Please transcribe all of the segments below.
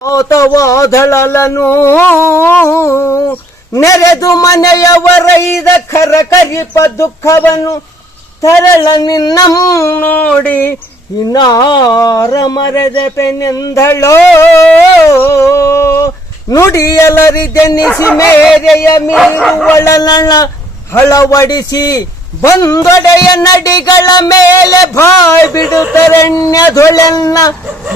ಓತವಾದಳಲನು ನೆರೆದು ಮನೆಯವರೈದ ಖರ ಕರಿಪ ದುಃಖವನ್ನು ತರಳ ನಿನ್ನಂ ನೋಡಿ. ಇನ್ನಾರ ಮರೆದ ಪೆನೆಂದಳೋ. ನುಡಿಯಲರಿದೆನಿಸಿ ಮೇರೆಯ ಮೀರುವಳಲಣ ಹಳವಡಿಸಿ ಬಂದೊಡೆಯ ನಡಿಗಳ ಮೇಲೆ ಬಾಯ್ ಬಿಡುತ್ತರಣ್ಯದೊಳೆನ್ನ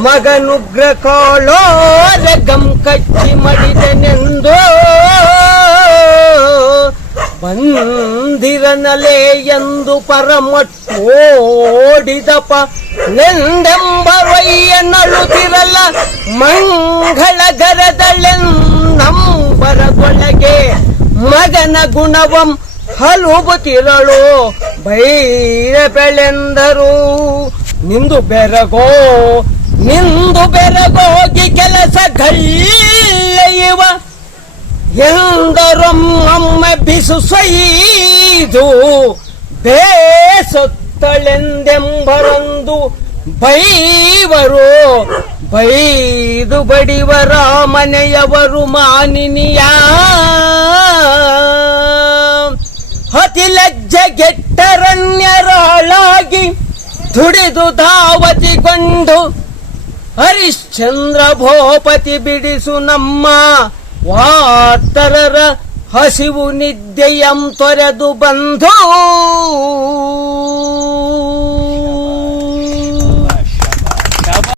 ಮಗನುಗ್ರ ಕಾಳೋರ ಗಮ್ ಕಚ್ಚಿ ಮಡಿದನೆಂದೋ ಬಂದಿರನಲೆ ಎಂದು ಪರಮಟ್ಟೋಡಿದಪ. ನೆಂದೆಂಬ ನಳುತ್ತಿರಲ್ಲ ಮಂಗಳ ಗರದಳೆನ್ನಂಬರದೊಳಗೆ ಮಗನ ಗುಣವಂ ಹಲುಗುತ್ತಿರಳು ಬೈರ ಬೆಳೆಂದರು. ನಿಂದು ಬೆರಗೋ ನಿಂದು ಬೆರಗೋಗಿ ಕೆಲಸ ಗಳ್ಳೆಯುವ ಎಂದರೊಮ್ಮೊಮ್ಮೆ ಬಿಸು ಸೈದು ಬೇಸುತ್ತಳೆಂದೆಂಬರೊಂದು ಬೈವರು, ಬೈದು ಬಡಿವರ ಮನೆಯವರು ಮಾನಿನಿಯ. ಅತಿ ಲಜ್ಜೆಗೆಟ್ಟರಣ್ಯರಾಳಾಗಿ ದುಡಿದು ಧಾವತಿಗೊಂಡು ಹರಿಶ್ಚಂದ್ರ ಭೋಪತಿ ಬಿಡಿಸು ನಮ್ಮ ವಾತರರ ಹಸಿವು ನಿದ್ದೆಯಂ ತೊರೆದು ಬಂದು